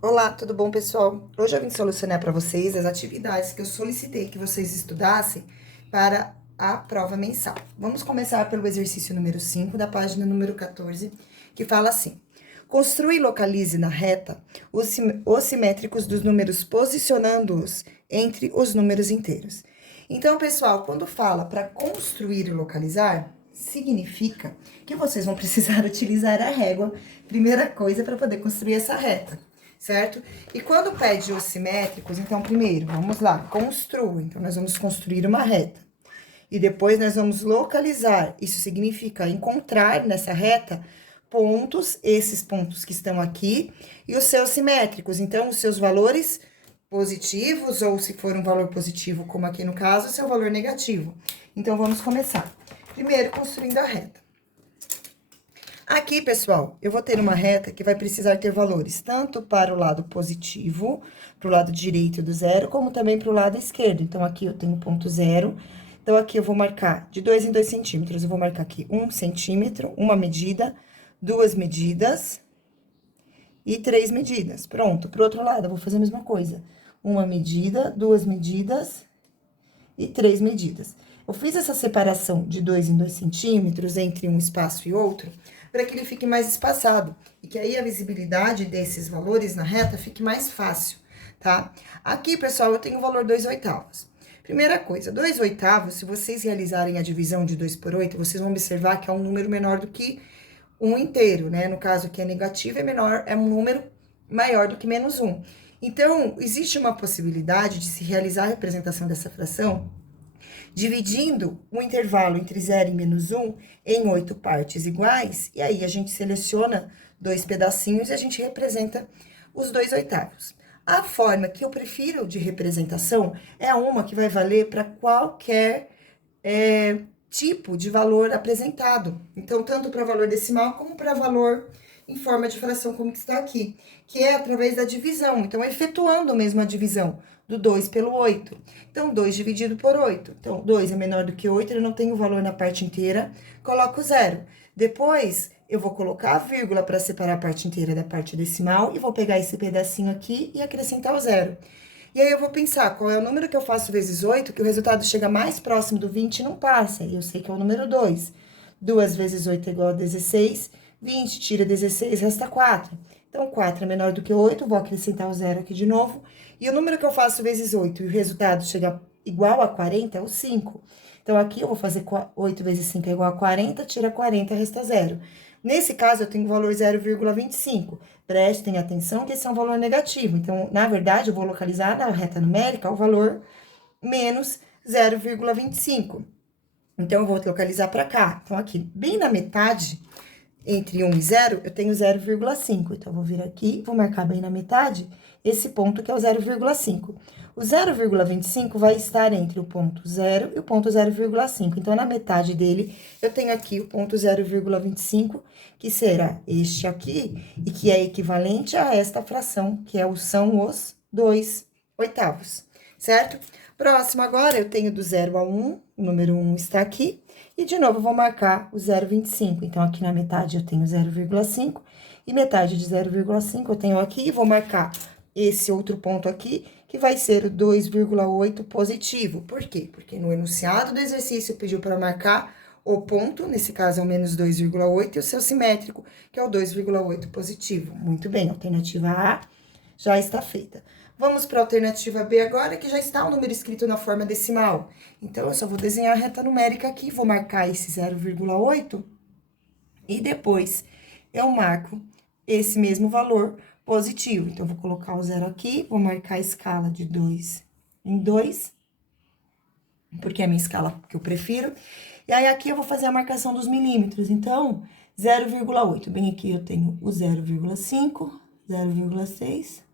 Olá, tudo bom, pessoal? Hoje eu vim solucionar para vocês as atividades que eu solicitei que vocês estudassem para a prova mensal. Vamos começar pelo exercício número 5 da página número 14, que fala assim: construa e localize na reta os simétricos dos números, posicionando-os entre os números inteiros. Então, pessoal, quando fala para construir e localizar, significa que vocês vão precisar utilizar a régua, primeira coisa, para poder construir essa reta, certo? E quando pede os simétricos, então, primeiro, vamos lá, construa. Então, nós vamos construir uma reta. E depois nós vamos localizar. Isso significa encontrar nessa reta pontos, esses pontos que estão aqui, e os seus simétricos. Então, os seus valores positivos, ou se for um valor positivo, como aqui no caso, o seu valor negativo. Então, vamos começar. Primeiro, construindo a reta. Aqui, pessoal, eu vou ter uma reta que vai precisar ter valores tanto para o lado positivo, para o lado direito do zero, como também para o lado esquerdo. Então, aqui eu tenho ponto zero. Então, aqui eu vou marcar de 2 em 2 centímetros. Eu vou marcar aqui 1 centímetro, uma medida, 2 medidas e 3 medidas. Pronto. Pro outro lado, eu vou fazer a mesma coisa. Uma medida, 2 medidas e 3 medidas. Eu fiz essa separação de 2 em 2 centímetros entre um espaço e outro, para que ele fique mais espaçado, e que aí a visibilidade desses valores na reta fique mais fácil, tá? Aqui, pessoal, eu tenho o valor 2 oitavos. Primeira coisa, 2 oitavos, se vocês realizarem a divisão de 2 por 8, vocês vão observar que é um número menor do que um inteiro, né? No caso aqui é negativo, é um número maior do que menos 1. Então, existe uma possibilidade de se realizar a representação dessa fração dividindo o intervalo entre 0 e menos 1 em 8 partes iguais, e aí a gente seleciona 2 pedacinhos e a gente representa os 2 oitavos. A forma que eu prefiro de representação é uma que vai valer para qualquer tipo de valor apresentado. Então, tanto para valor decimal como para valor em forma de fração, como está aqui, que é através da divisão. Então, efetuando mesmo a divisão do 2 pelo 8. Então, 2 dividido por 8. Então, 2 é menor do que 8, ele não tem o valor na parte inteira, coloco 0. Depois, eu vou colocar a vírgula para separar a parte inteira da parte decimal e vou pegar esse pedacinho aqui e acrescentar o 0. E aí, eu vou pensar qual é o número que eu faço vezes 8, que o resultado chega mais próximo do 20 e não passa. E eu sei que é o número 2. 2 vezes 8 é igual a 16. 20 tira 16, resta 4. Então, 4 é menor do que 8, vou acrescentar o 0 aqui de novo. E o número que eu faço vezes 8 e o resultado chega igual a 40 é o 5. Então, aqui eu vou fazer 8 vezes 5 é igual a 40, tira 40, resta 0. Nesse caso, eu tenho o valor 0,25. Prestem atenção que esse é um valor negativo. Então, na verdade, eu vou localizar na reta numérica o valor menos 0,25. Então, eu vou localizar para cá. Então, aqui, bem na metade, entre 1 e 0, eu tenho 0,5. Então, eu vou vir aqui, vou marcar bem na metade esse ponto que é o 0,5. O 0,25 vai estar entre o ponto 0 e o ponto 0,5. Então, na metade dele, eu tenho aqui o ponto 0,25, que será este aqui, e que é equivalente a esta fração, que são os 2 oitavos, certo? Próximo agora, eu tenho do 0 a 1, o número 1 está aqui, e de novo, eu vou marcar o 0,25. Então, aqui na metade eu tenho 0,5, e metade de 0,5 eu tenho aqui, e vou marcar esse outro ponto aqui, que vai ser o 2,8 positivo. Por quê? Porque no enunciado do exercício pediu para marcar o ponto, nesse caso é o menos 2,8, e o seu simétrico, que é o 2,8 positivo. Muito bem, alternativa A já está feita. Vamos para a alternativa B agora, que já está o número escrito na forma decimal. Então, eu só vou desenhar a reta numérica aqui, vou marcar esse 0,8 e depois eu marco esse mesmo valor positivo. Então, eu vou colocar o 0 aqui, vou marcar a escala de 2 em 2, porque é a minha escala que eu prefiro. E aí, aqui eu vou fazer a marcação dos milímetros. Então, 0,8. Bem aqui eu tenho o 0,5, 0,6...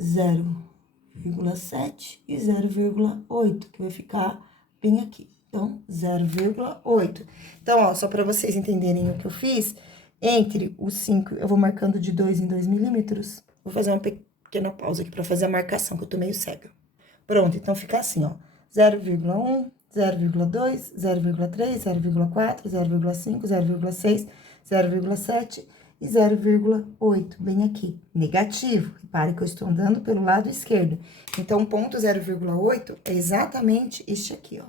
0,7 e 0,8, que vai ficar bem aqui. Então, 0,8. Então, ó, só para vocês entenderem o que eu fiz, entre os 5, eu vou marcando de 2 em 2 milímetros. Vou fazer uma pequena pausa aqui para fazer a marcação, que eu tô meio cega. Pronto, então fica assim, ó, 0,1, 0,2, 0,3, 0,4, 0,5, 0,6, 0,7 e 0,8, bem aqui, negativo. Repare que eu estou andando pelo lado esquerdo. Então, o ponto 0,8 é exatamente este aqui, ó.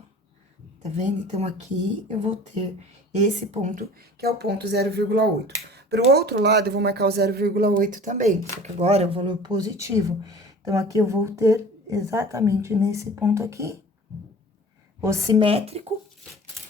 Tá vendo? Então, aqui eu vou ter esse ponto, que é o ponto 0,8. Para o outro lado, eu vou marcar o 0,8 também, só que agora é o valor positivo. Então, aqui eu vou ter exatamente nesse ponto aqui, o simétrico,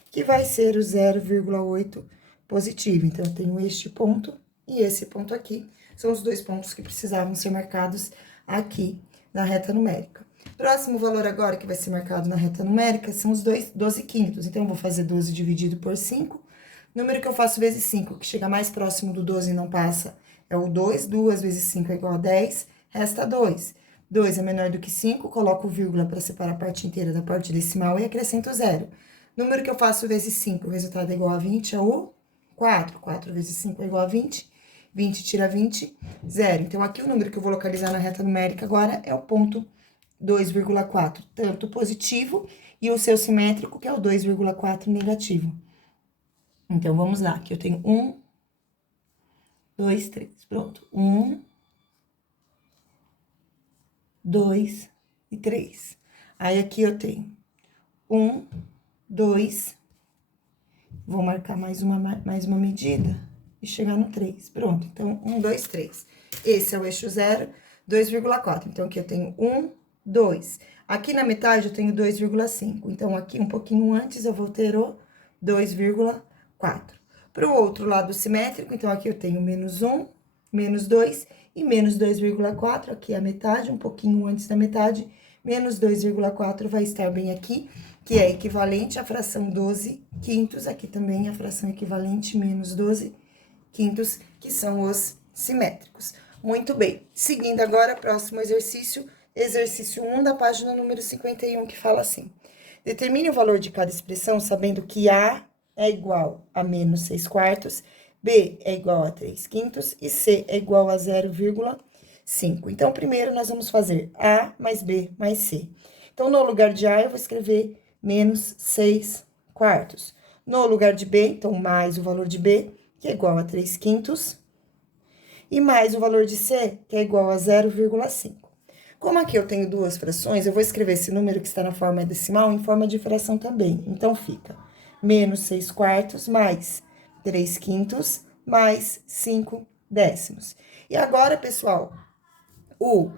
que vai ser o 0,8 positivo. Então, eu tenho este ponto e esse ponto aqui. São os dois pontos que precisavam ser marcados aqui na reta numérica. Próximo valor agora que vai ser marcado na reta numérica são os 12 quintos. Então, eu vou fazer 12 dividido por 5. Número que eu faço vezes 5, que chega mais próximo do 12 e não passa, é o 2. 2 vezes 5 é igual a 10, resta 2. 2 é menor do que 5, coloco vírgula para separar a parte inteira da parte decimal e acrescento 0. Número que eu faço vezes 5, o resultado é igual a 20, é o 4. 4 vezes 5 é igual a 20. 20 tira 20, 0. Então, aqui o número que eu vou localizar na reta numérica agora é o ponto 2,4, tanto positivo, e o seu simétrico, que é o 2,4 negativo. Então, vamos lá, aqui eu tenho 1, 2, 3, pronto. 1, 2 e 3. Aí, aqui eu tenho 1, 2, vou marcar mais uma medida e chegar no 3. Pronto, então, 1, 2, 3. Esse é o eixo 0, 2,4. Então, aqui eu tenho 1, 2. Aqui na metade eu tenho 2,5. Então, aqui um pouquinho antes eu vou ter o 2,4. Para o outro lado simétrico, então, aqui eu tenho menos 1, menos 2 e menos 2,4. Aqui é a metade, um pouquinho antes da metade, menos 2,4 vai estar bem aqui, que é equivalente à fração 12 quintos. Aqui também a fração equivalente, menos 12 quintos, que são os simétricos. Muito bem. Seguindo agora, próximo exercício, exercício 1 da página número 51, que fala assim: determine o valor de cada expressão sabendo que A é igual a menos 6 quartos, B é igual a 3 quintos e C é igual a 0,5. Então, primeiro nós vamos fazer A mais B mais C. Então, no lugar de A, eu vou escrever menos 6 quartos. No lugar de B, então, mais o valor de B, que é igual a 3 quintos, e mais o valor de C, que é igual a 0,5. Como aqui eu tenho duas frações, eu vou escrever esse número que está na forma decimal em forma de fração também. Então, fica menos 6 quartos mais 3 quintos mais 5 décimos. E agora, pessoal, o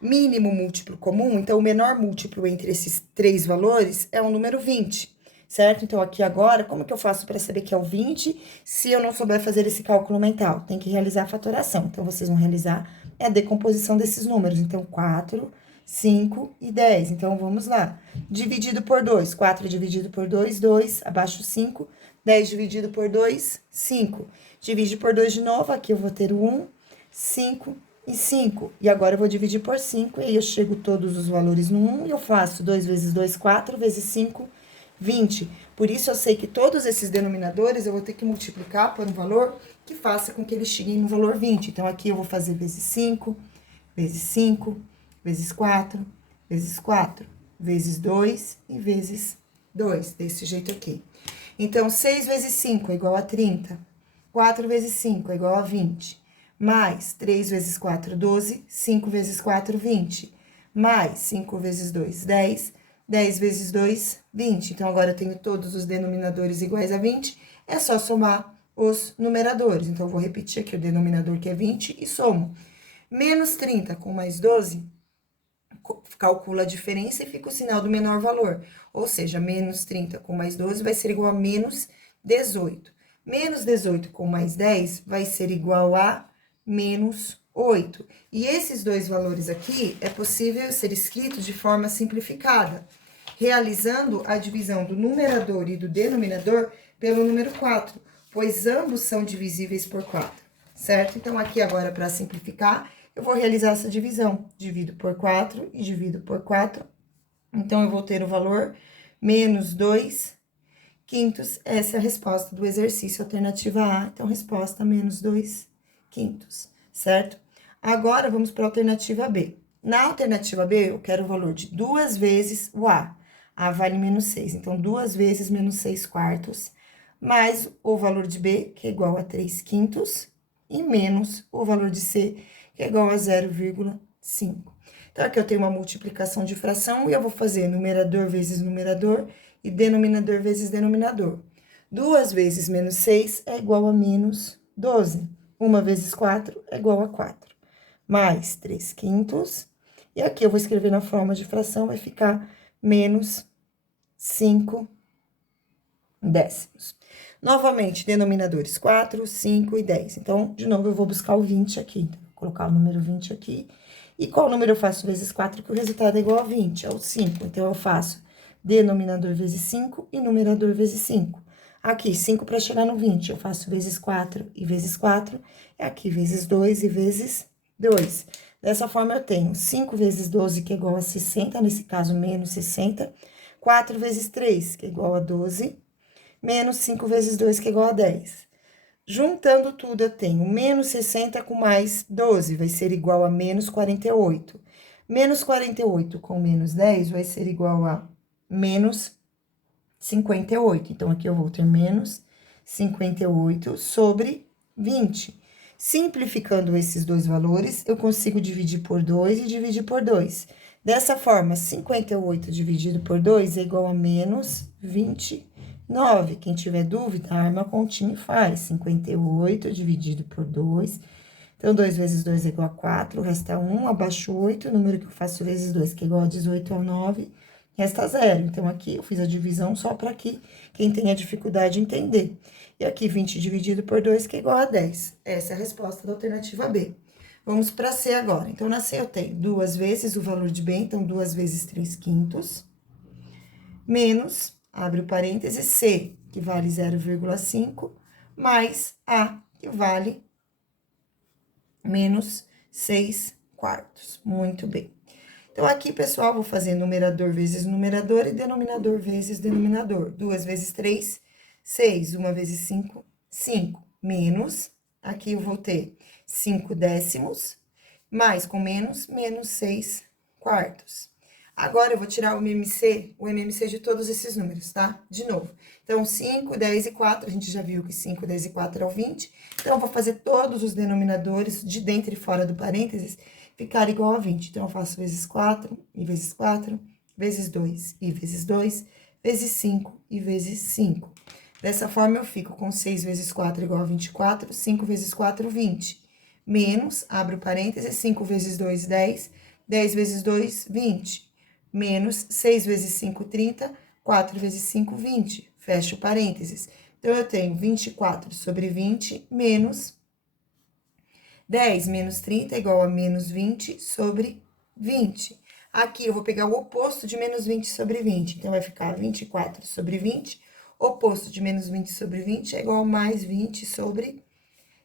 mínimo múltiplo comum, então o menor múltiplo entre esses três valores é o número 20, certo? Então, aqui agora, como que eu faço para saber que é o 20 se eu não souber fazer esse cálculo mental? Tem que realizar a fatoração. Então, vocês vão realizar a decomposição desses números. Então, 4, 5 e 10. Então, vamos lá. Dividido por 2. 4 dividido por 2, 2. Abaixo 5. 10 dividido por 2, 5. Divide por 2 de novo. Aqui eu vou ter o 1, 5 e 5. E agora eu vou dividir por 5. E aí eu chego todos os valores no 1. E eu faço 2 vezes 2, 4. Vezes 5, 20. Por isso, eu sei que todos esses denominadores eu vou ter que multiplicar por um valor que faça com que eles cheguem no valor 20. Então, aqui eu vou fazer vezes 5, vezes 5, vezes 4, vezes 4, vezes 2 e vezes 2, desse jeito aqui. Então, 6 vezes 5 é igual a 30. 4 vezes 5 é igual a 20. Mais 3 vezes 4, 12. 5 vezes 4, 20. Mais 5 vezes 2, 10. 10 vezes 2, 20. Então, agora eu tenho todos os denominadores iguais a 20. É só somar os numeradores. Então, eu vou repetir aqui o denominador, que é 20, e somo. Menos 30 com mais 12, calcula a diferença e fica o sinal do menor valor. Ou seja, menos 30 com mais 12 vai ser igual a menos 18. Menos 18 com mais 10 vai ser igual a menos 8. E esses dois valores aqui é possível ser escritos de forma simplificada, realizando a divisão do numerador e do denominador pelo número 4, pois ambos são divisíveis por 4, certo? Então, aqui agora, para simplificar, eu vou realizar essa divisão. Divido por 4 e divido por 4. Então, eu vou ter o valor menos 2 quintos. Essa é a resposta do exercício alternativa A. Então, resposta menos 2 quintos, certo? Agora, vamos para a alternativa B. Na alternativa B, eu quero o valor de 2 vezes o A. A vale menos 6. Então, 2 vezes menos 6 quartos, mais o valor de B, que é igual a 3 quintos, e menos o valor de C, que é igual a 0,5. Então, aqui eu tenho uma multiplicação de fração e eu vou fazer numerador vezes numerador e denominador vezes denominador. 2 vezes menos 6 é igual a menos 12. 1 vezes 4 é igual a 4. Mais 3 quintos. E aqui eu vou escrever na forma de fração, vai ficar menos 5 décimos. Novamente, denominadores 4, 5 e 10. Então, de novo, eu vou buscar o 20 aqui. Então, vou colocar o número 20 aqui. E qual número eu faço vezes 4? Que o resultado é igual a 20, é o 5. Então, eu faço denominador vezes 5 e numerador vezes 5. Aqui, 5 para chegar no 20, eu faço vezes 4 e vezes 4. É aqui, vezes 2 e vezes 2. Dessa forma, eu tenho 5 vezes 12, que é igual a 60, nesse caso, menos 60. 4 vezes 3, que é igual a 12. Menos 5 vezes 2, que é igual a 10. Juntando tudo, eu tenho menos 60 com mais 12, vai ser igual a menos 48. Menos 48 com menos 10 vai ser igual a menos 58. Então, aqui eu vou ter menos 58 sobre 20. Simplificando esses dois valores, eu consigo dividir por 2 e dividir por 2. Dessa forma, 58 dividido por 2 é igual a menos 29. Quem tiver dúvida, arma a continha e faz. 58 dividido por 2. Então, 2 vezes 2 é igual a 4, resta 1, abaixo 8, o número que eu faço vezes 2, que é igual a 18 ao 9, resta 0. Então, aqui eu fiz a divisão só para que quem tenha dificuldade entender. E aqui, 20 dividido por 2, que é igual a 10. Essa é a resposta da alternativa B. Vamos para C agora. Então, na C eu tenho 2 vezes o valor de B, então 2 vezes 3 quintos, menos, abre o parênteses, C, que vale 0,5, mais A, que vale menos 6 quartos. Muito bem. Então, aqui, pessoal, vou fazer numerador vezes numerador e denominador vezes denominador. 2 vezes 3, 6. 1 vezes 5, 5. Menos, aqui eu vou ter 5 décimos, mais com menos, menos 6 quartos. Agora, eu vou tirar o MMC de todos esses números, tá? De novo. Então, 5, 10 e 4, a gente já viu que 5, 10 e 4 é o 20. Então, eu vou fazer todos os denominadores de dentro e fora do parênteses ficar igual a 20. Então, eu faço vezes 4 e vezes 4, vezes 2 e vezes 2, vezes 5 e vezes 5. Dessa forma, eu fico com 6 vezes 4 igual a 24, 5 vezes 4, 20. Menos, abre o parênteses, 5 vezes 2, 10, 10 vezes 2, 20. Menos 6 vezes 5, 30, 4 vezes 5, 20. Fecha o parênteses. Então, eu tenho 24 sobre 20 menos 10 menos 30 é igual a menos 20 sobre 20. Aqui, eu vou pegar o oposto de menos 20 sobre 20. Então, vai ficar 24 sobre 20. Oposto de menos 20 sobre 20 é igual a mais 20 sobre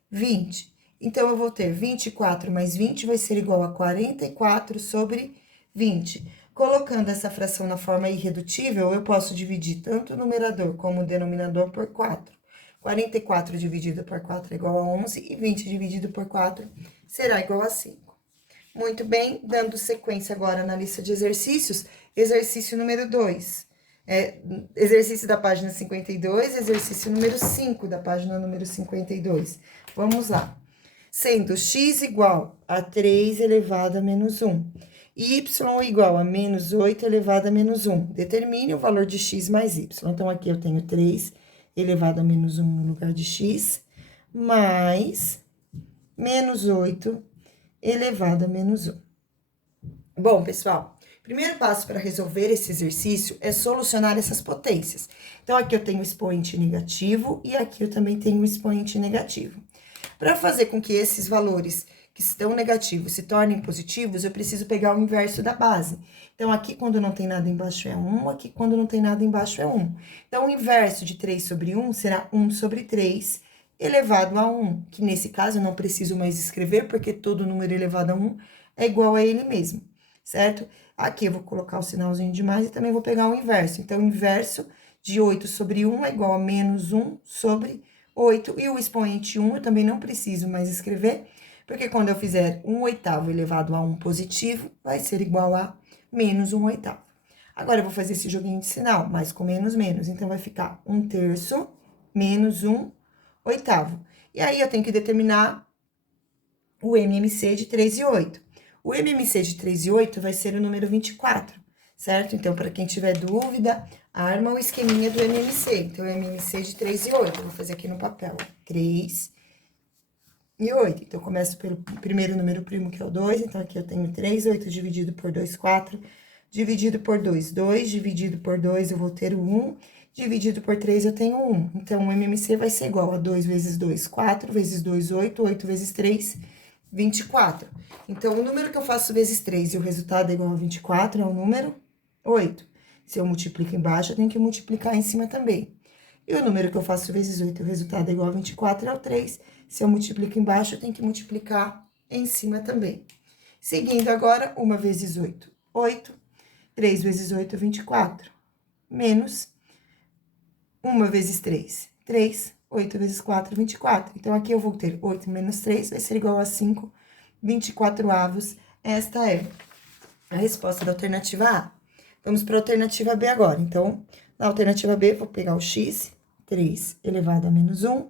20. Então, eu vou ter 24 mais 20 vai ser igual a 44 sobre 20. Colocando essa fração na forma irredutível, eu posso dividir tanto o numerador como o denominador por 4. 44 dividido por 4 é igual a 11 e 20 dividido por 4 será igual a 5. Muito bem, dando sequência agora na lista de exercícios, exercício número 2. Exercício da página 52, exercício número 5 da página número 52. Vamos lá. Sendo x igual a 3 elevado a menos 1, y igual a menos 8 elevado a menos 1. Determine o valor de x mais y. Então, aqui eu tenho 3 elevado a menos 1 no lugar de x, mais menos 8 elevado a menos 1. Bom, pessoal, primeiro passo para resolver esse exercício é solucionar essas potências. Então, aqui eu tenho o expoente negativo e aqui eu também tenho o expoente negativo. Para fazer com que esses valores que estão negativos se tornem positivos, eu preciso pegar o inverso da base. Então, aqui quando não tem nada embaixo é 1, aqui quando não tem nada embaixo é 1. Então, o inverso de 3 sobre 1 será 1 sobre 3 elevado a 1, que nesse caso eu não preciso mais escrever, porque todo número elevado a 1 é igual a ele mesmo, certo? Aqui eu vou colocar o sinalzinho de mais e também vou pegar o inverso. Então, o inverso de 8 sobre 1 é igual a menos 1 sobre 8, e o expoente 1 eu também não preciso mais escrever, porque quando eu fizer 1/8 elevado a 1 positivo, vai ser igual a menos 1/8. Agora, eu vou fazer esse joguinho de sinal, mais com menos, menos. Então, vai ficar 1/3 menos 1/8. E aí, eu tenho que determinar o MMC de 3 e 8. O MMC de 3 e 8 vai ser o número 24, certo? Então, para quem tiver dúvida, arma o esqueminha do MMC. Então, o MMC de 3 e 8. Eu vou fazer aqui no papel, ó. 3 e 8. Então, eu começo pelo primeiro número primo, que é o 2. Então, aqui eu tenho 3, 8 dividido por 2, 4. Dividido por 2, 2. Dividido por 2, eu vou ter o 1. Dividido por 3, eu tenho 1. Então, o MMC vai ser igual a 2 vezes 2, 4. Vezes 2, 8. 8 vezes 3, 24. Então, o número que eu faço vezes 3 e o resultado é igual a 24 é o número 8. Se eu multiplico embaixo, eu tenho que multiplicar em cima também. E o número que eu faço vezes 8 e o resultado é igual a 24 é o 3. Se eu multiplico embaixo, eu tenho que multiplicar em cima também. Seguindo agora, 1 vezes 8, 8. 3 vezes 8, 24. Menos 1 vezes 3, 3. 8 vezes 4, 24. Então, aqui eu vou ter 8 menos 3, vai ser igual a 5, 24 avos. Esta é a resposta da alternativa A. Vamos para a alternativa B agora. Então, na alternativa B, vou pegar o x, 3 elevado a menos 1,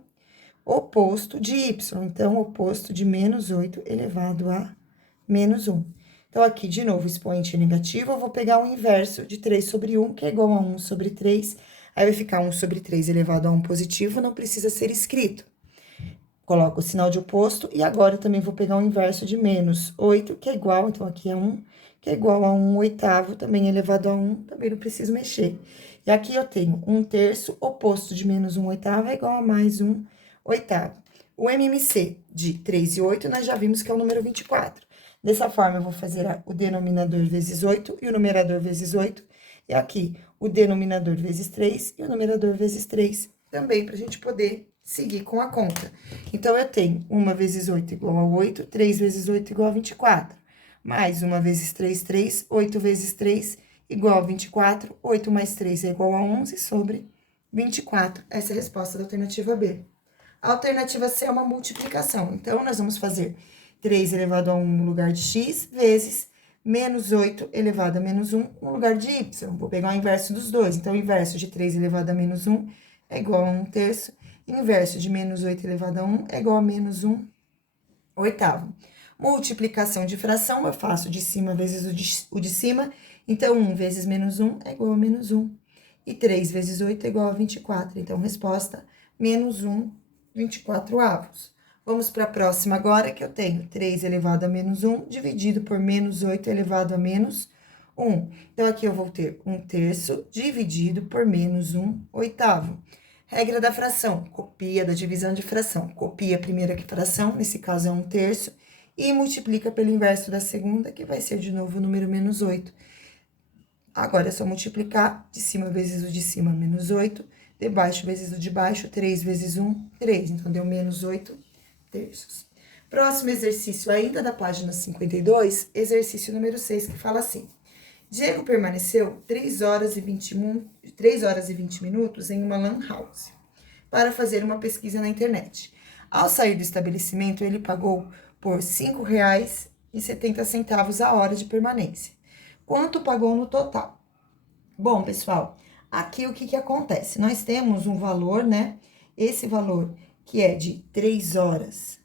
oposto de y. Então, oposto de menos 8 elevado a menos 1. Então, aqui, de novo, expoente negativo, eu vou pegar o inverso de 3 sobre 1, que é igual a 1 sobre 3. Aí, vai ficar 1 sobre 3 elevado a 1 positivo, não precisa ser escrito. Coloco o sinal de oposto, e agora eu também vou pegar o inverso de menos 8, que é igual, então, aqui é 1, que é igual a 1 oitavo, também elevado a 1, também não preciso mexer. E aqui eu tenho 1 terço, oposto de menos 1 oitavo é igual a mais 1 oitavo. O MMC de 3 e 8, nós já vimos que é o número 24. Dessa forma, eu vou fazer o denominador vezes 8 e o numerador vezes 8. E aqui, o denominador vezes 3 e o numerador vezes 3, também, para a gente poder seguir com a conta. Então, eu tenho 1 vezes 8 igual a 8, 3 vezes 8 igual a 24. Mais 1 vezes 3, 3, 8 vezes 3 igual a 24, 8 mais 3 é igual a 11 sobre 24. Essa é a resposta da alternativa B. A alternativa C é uma multiplicação. Então, nós vamos fazer 3 elevado a 1 no lugar de x, vezes menos 8 elevado a menos 1 no lugar de y. Vou pegar o inverso dos dois. Então, o inverso de 3 elevado a menos 1 é igual a 1 terço. E o inverso de menos 8 elevado a 1 é igual a menos 1 oitavo. Multiplicação de fração, eu faço de cima vezes o de cima. Então, 1 vezes menos 1 é igual a menos 1. E 3 vezes 8 é igual a 24. Então, resposta, menos 1, 24 avos. Vamos para a próxima agora, que eu tenho 3 elevado a menos 1, dividido por menos 8 elevado a menos 1. Então, aqui eu vou ter 1 terço dividido por menos 1 oitavo. Regra da fração, copia da divisão de fração. Copia a primeira fração, nesse caso é 1 terço, e multiplica pelo inverso da segunda, que vai ser de novo o número menos 8. Agora, é só multiplicar de cima vezes o de cima, menos 8, de baixo vezes o de baixo, 3 vezes 1, 3. Então, deu menos 8 terços. Próximo exercício, ainda da página 52, exercício número 6, que fala assim: Diego permaneceu 3 horas e 20 minutos em uma lan house para fazer uma pesquisa na internet. Ao sair do estabelecimento, ele pagou por R$ 5,70 a hora de permanência. Quanto pagou no total? Bom, pessoal, aqui o que acontece? Nós temos um valor, né? Esse valor que é de 3 horas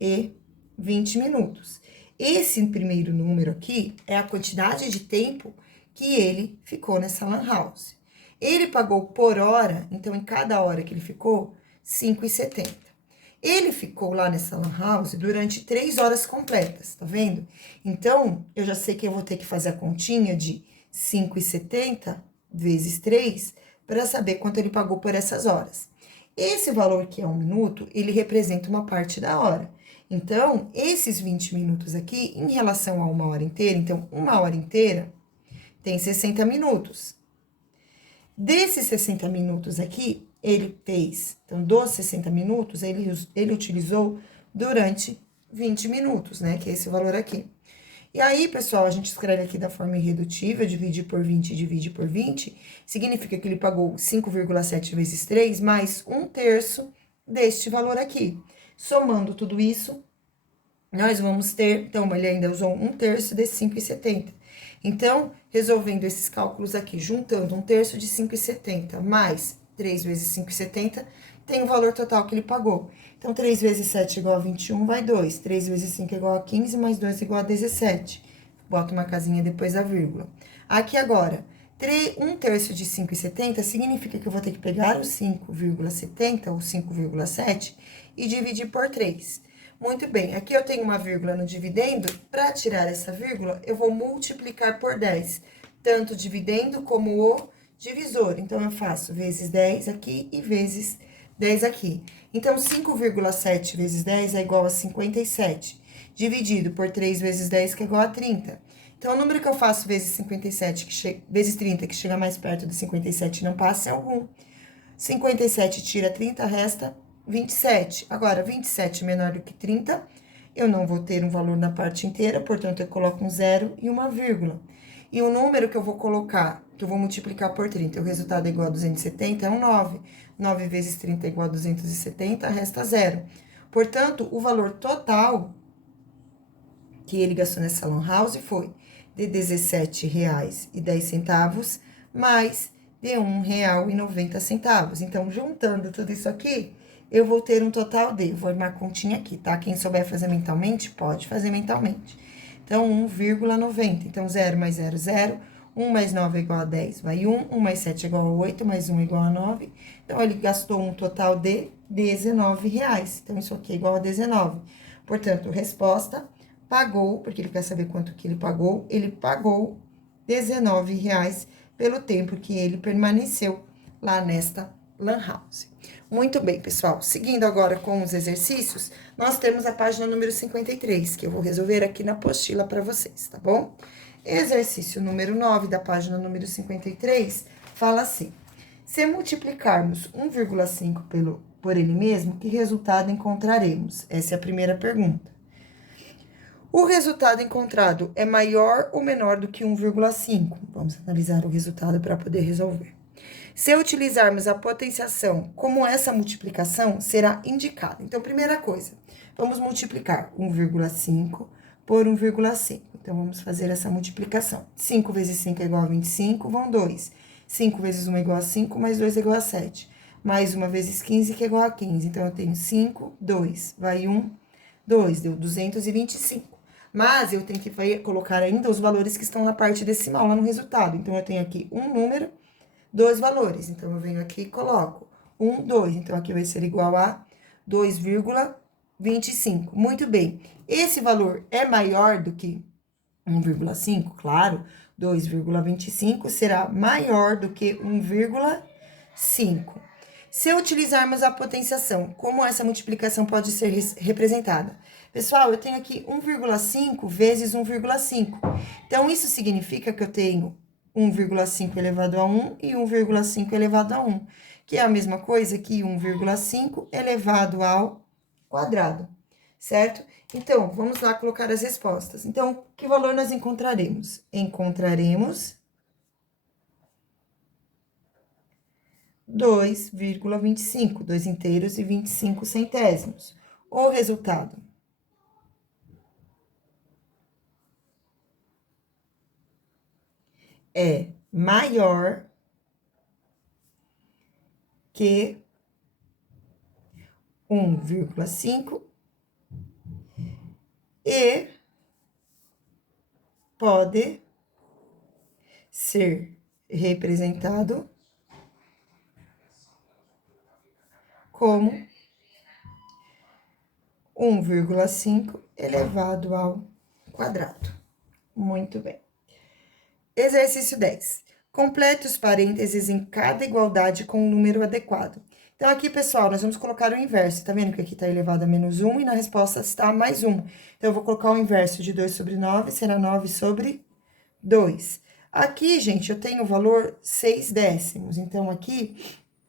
e 20 minutos. Esse primeiro número aqui é a quantidade de tempo que ele ficou nessa lan house. Ele pagou por hora, então, em cada hora que ele ficou, R$ 5,70. Ele ficou lá nessa lan house durante 3 horas completas, tá vendo? Então, eu já sei que eu vou ter que fazer a continha de 5,70 vezes 3 para saber quanto ele pagou por essas horas. Esse valor que é 1 minuto, ele representa uma parte da hora. Então, esses 20 minutos aqui, em relação a uma hora inteira, então, uma hora inteira tem 60 minutos. Desses 60 minutos aqui, ele fez, então, dos 60 minutos, ele utilizou durante 20 minutos, né? Que é esse valor aqui. E aí, pessoal, a gente escreve aqui da forma irredutível, divide por 20, divide por 20, significa que ele pagou 5,7 vezes 3, mais 1 terço deste valor aqui. Somando tudo isso, nós vamos ter, então, ele ainda usou 1 terço de 5,70. Então, resolvendo esses cálculos aqui, juntando 1 terço de 5,70 mais 3 vezes 5,70, tem o valor total que ele pagou. Então, 3 vezes 7 igual a 21, vai 2. 3 vezes 5 igual a 15, mais 2 igual a 17. Bota uma casinha depois da vírgula. Aqui agora, 1 terço de 5,70 significa que eu vou ter que pegar o 5,70 ou 5,7 e dividir por 3. Muito bem, aqui eu tenho uma vírgula no dividendo. Para tirar essa vírgula, eu vou multiplicar por 10, tanto o dividendo como o divisor. Então, eu faço vezes 10 aqui e vezes 10 aqui. Então, 5,7 vezes 10 é igual a 57, dividido por 3 vezes 10, que é igual a 30. Então, o número que eu faço vezes 57, vezes 30, que chega mais perto do 57, não passa, é o 1. 57 tira 30, resta 27. Agora, 27 menor do que 30, eu não vou ter um valor na parte inteira, portanto, eu coloco um zero e uma vírgula. E o número que eu vou colocar, que eu vou multiplicar por 30, o resultado é igual a 270, é um 9. 9 vezes 30 é igual a 270, resta zero. Portanto, o valor total que ele gastou nessa lan house foi de R$ 17,10, mais de R$ 1,90. Então, juntando tudo isso aqui, eu vou ter um total de, vou armar a continha aqui, tá? Quem souber fazer mentalmente, pode fazer mentalmente. Então, 1,90. Então, 0 mais 0, 0. 1 mais 9 é igual a 10, vai 1. 1 mais 7 é igual a 8, mais 1 é igual a 9. Então, ele gastou um total de R$ 19,00. Então, isso aqui é igual a 19. Portanto, resposta, pagou, porque ele quer saber quanto que ele pagou R$ 19,00 pelo tempo que ele permaneceu lá nesta lan house. Muito bem, pessoal. Seguindo agora com os exercícios, nós temos a página número 53, que eu vou resolver aqui na apostila para vocês, tá bom? Exercício número 9 da página número 53 fala assim: se multiplicarmos 1,5 por ele mesmo, que resultado encontraremos? Essa é a primeira pergunta. O resultado encontrado é maior ou menor do que 1,5? Vamos analisar o resultado para poder resolver. Se utilizarmos a potenciação, como essa multiplicação será indicada? Então, primeira coisa, vamos multiplicar 1,5 por 1,5. Então, vamos fazer essa multiplicação. 5 vezes 5 é igual a 25, vão 2. 5 vezes 1 é igual a 5, mais 2 é igual a 7. Mais 1 vezes 15, que é igual a 15. Então, eu tenho 5, 2. Vai 1, 2, deu 225. Mas eu tenho que colocar ainda os valores que estão na parte decimal, lá no resultado. Então, eu tenho aqui um número, 2 valores. Então, eu venho aqui e coloco 1, 2. Então, aqui vai ser igual a 2,25. Muito bem. Esse valor é maior do que 1,5? Claro, 2,25 será maior do que 1,5. Se utilizarmos a potenciação, como essa multiplicação pode ser representada? Pessoal, eu tenho aqui 1,5 vezes 1,5. Então, isso significa que eu tenho 1,5 elevado a 1 e 1,5 elevado a 1, que é a mesma coisa que 1,5 elevado ao quadrado, certo? Então, vamos lá colocar as respostas. Então, que valor nós encontraremos? Encontraremos 2,25, 2 inteiros e 25 centésimos. O resultado é maior que 1,5 e pode ser representado como 1,5 elevado ao quadrado. Muito bem. Exercício 10. Complete os parênteses em cada igualdade com o número adequado. Então, aqui, pessoal, nós vamos colocar o inverso. Tá vendo que aqui tá elevado a menos 1 e na resposta está mais 1. Então, eu vou colocar o inverso de 2 sobre 9, será 9 sobre 2. Aqui, gente, eu tenho o valor 6 décimos. Então, aqui,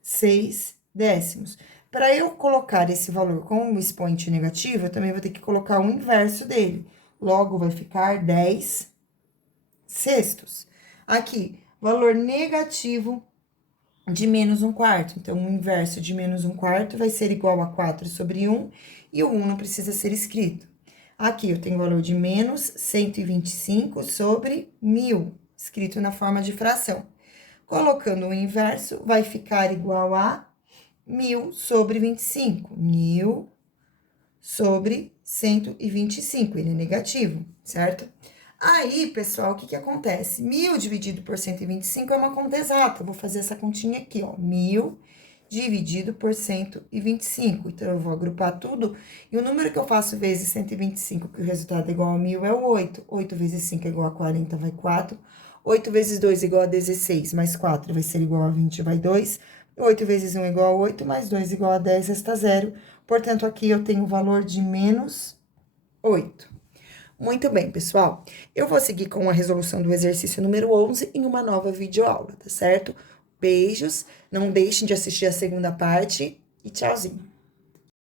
6 décimos. Para eu colocar esse valor com um expoente negativo, eu também vou ter que colocar o inverso dele. Logo, vai ficar 10 sextos. Aqui, valor negativo de menos 1/4. Então, o inverso de menos 1/4 vai ser igual a 4 sobre 1, e o 1 não precisa ser escrito. Aqui, eu tenho o valor de menos 125 sobre 1.000, escrito na forma de fração. Colocando o inverso, vai ficar igual a 1.000 sobre 25. 1.000 sobre 125, ele é negativo, certo? Aí, pessoal, o que que acontece? 1.000 dividido por 125 é uma conta exata. Eu vou fazer essa continha aqui, ó. 1.000 dividido por 125. Então, eu vou agrupar tudo. E o número que eu faço vezes 125, que o resultado é igual a 1.000, é o 8. 8 vezes 5 é igual a 40, vai 4. 8 vezes 2 é igual a 16, mais 4 vai ser igual a 20, vai 2. 8 vezes 1 é igual a 8, mais 2 é igual a 10, resta 0. Portanto, aqui eu tenho o valor de menos 8. Muito bem, pessoal. Eu vou seguir com a resolução do exercício número 11 em uma nova videoaula, tá certo? Beijos, não deixem de assistir a segunda parte e tchauzinho.